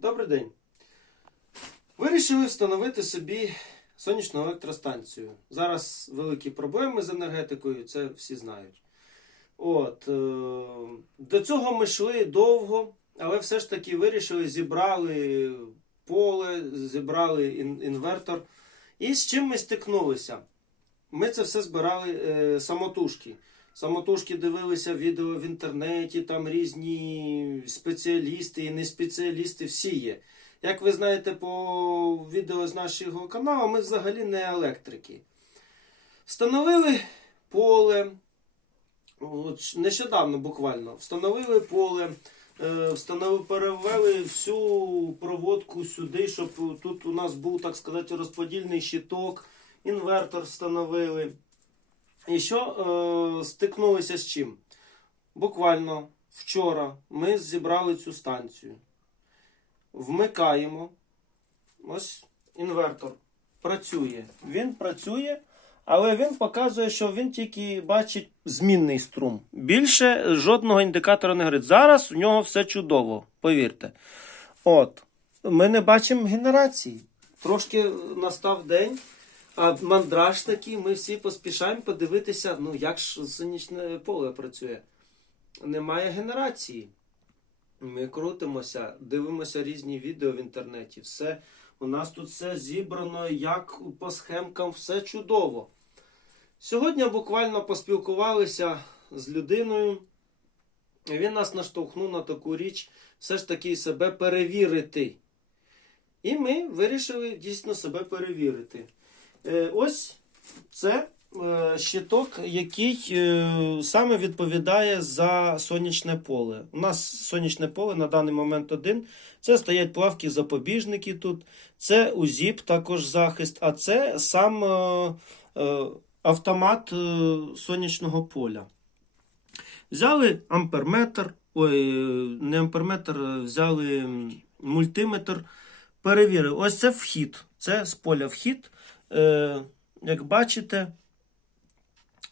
Добрий день. Вирішили встановити собі сонячну електростанцію. Зараз великі проблеми з енергетикою, це всі знають. От, е, до цього ми йшли довго, але все ж таки вирішили, зібрали поле, зібрали інвертор. І з чим ми стикнулися? Ми це все збирали е, самотужки. Самотужки дивилися відео в інтернеті, там різні спеціалісти і не спеціалісти всі є. Як ви знаєте по відео з нашого каналу, ми взагалі не електрики. Встановили поле, нещодавно буквально, встановили поле, е, встановили, перевели всю проводку сюди, щоб тут у нас був, так сказати, розподільний щиток, інвертор встановили. І що е, стикнулися з чим? Буквально вчора ми зібрали цю станцію. Вмикаємо. Ось інвертор працює. Він працює, але він показує, що він тільки бачить змінний струм. Більше жодного індикатора не горить. Зараз у нього все чудово, повірте. От. Ми не бачимо генерації. Трошки настав день. Мандраж такий, ми всі поспішаємо подивитися, ну як ж сонячне поле працює. Немає генерації. Ми крутимося, дивимося різні відео в інтернеті. Все, у нас тут все зібрано, як по схемкам, все чудово. Сьогодні буквально поспілкувалися з людиною. і Він нас наштовхнув на таку річ, все ж таки себе перевірити. І ми вирішили дійсно себе перевірити. Е, Ось це е, щиток, який е, саме відповідає за сонячне поле. У нас сонячне поле на даний момент один. Це стоять плавки запобіжники тут, це УЗІП, також захист, а це сам автомат сонячного поля. Взяли амперметр, ой, не амперметр, взяли мультиметр, перевірили. Ось це вхід. Це з поля вхід. Е, як бачите,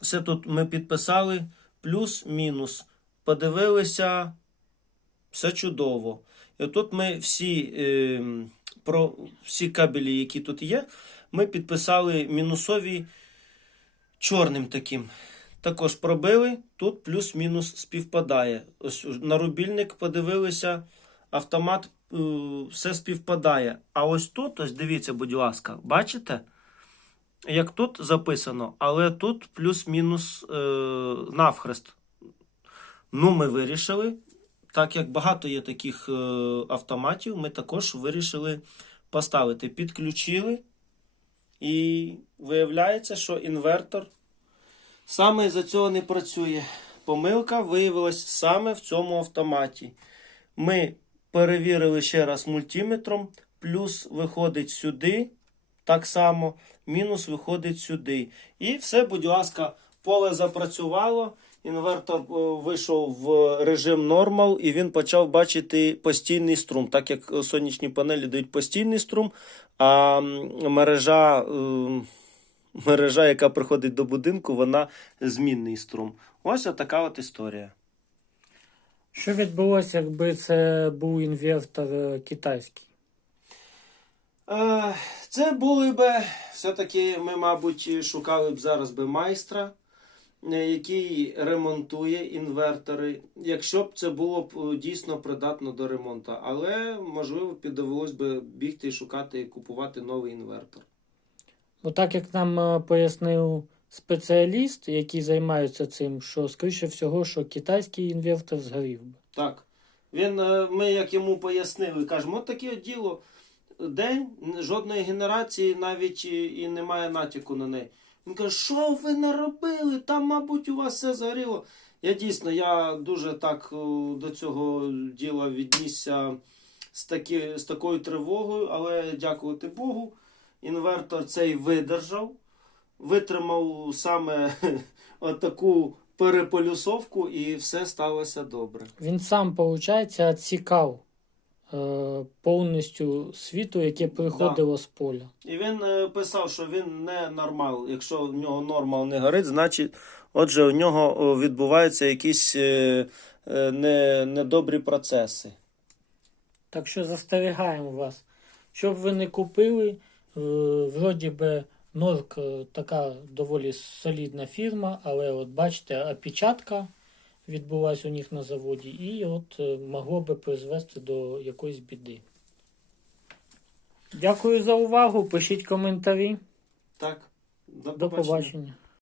все тут ми підписали плюс-мінус. Подивилися, все чудово. І тут ми всі, е, про, всі кабелі, які тут є, ми підписали мінусові чорним таким. Також пробили, тут плюс-мінус співпадає. Ось на рубільник подивилися, автомат е, все співпадає. А ось тут, ось дивіться, будь ласка, бачите? Як тут записано, але тут плюс-мінус е, навхрест. Ну, ми вирішили. Так як багато є таких е, автоматів, ми також вирішили поставити. Підключили. І виявляється, що інвертор саме із-за цього не працює. Помилка виявилась саме в цьому автоматі. Ми перевірили ще раз мультиметром, плюс виходить сюди, так само, мінус виходить сюди. І все, будь ласка, поле запрацювало. Інвертор е, вийшов в режим нормал, і він почав бачити постійний струм, так як е, сонячні панелі дають постійний струм, а мережа, е, мережа, яка приходить до будинку, вона змінний струм. Ось така от історія. Що відбулося, якби це був інвертор китайський? Це були би все-таки ми, мабуть, шукали б зараз би майстра, е, який ремонтує інвертори, якщо б це було б е, дійсно придатно до ремонту. Але можливо піддовелось би бігти і шукати і купувати новий інвертор. Бо так як нам е, пояснив спеціаліст, який займається цим, що скоріше всього, що китайський інвертор згорів би. Так. Він, ми як йому пояснили, кажемо, от таке от діло. День, жодної генерації, навіть і, немає натяку на неї. Він каже, що ви наробили? Там, мабуть, у вас все згоріло. Я дійсно, я дуже так до цього діла віднісся з, такі, з такою тривогою, але дякувати Богу, інвертор цей видержав, витримав саме отаку переполюсовку і все сталося добре. Він сам, виходить, е, повністю світу, яке приходило з поля. І він е, писав, що він не нормал. Якщо в нього нормал не горить, значить, отже, у нього відбуваються якісь е, е, не, недобрі процеси. Так що застерігаємо вас. Щоб ви не купили, е, вроді би Норк е, така доволі солідна фірма, але от бачите, опечатка відбулася у них на заводі, і от е, могло би призвести до якоїсь біди. Дякую за увагу. Пишіть коментарі. Так. До побачення.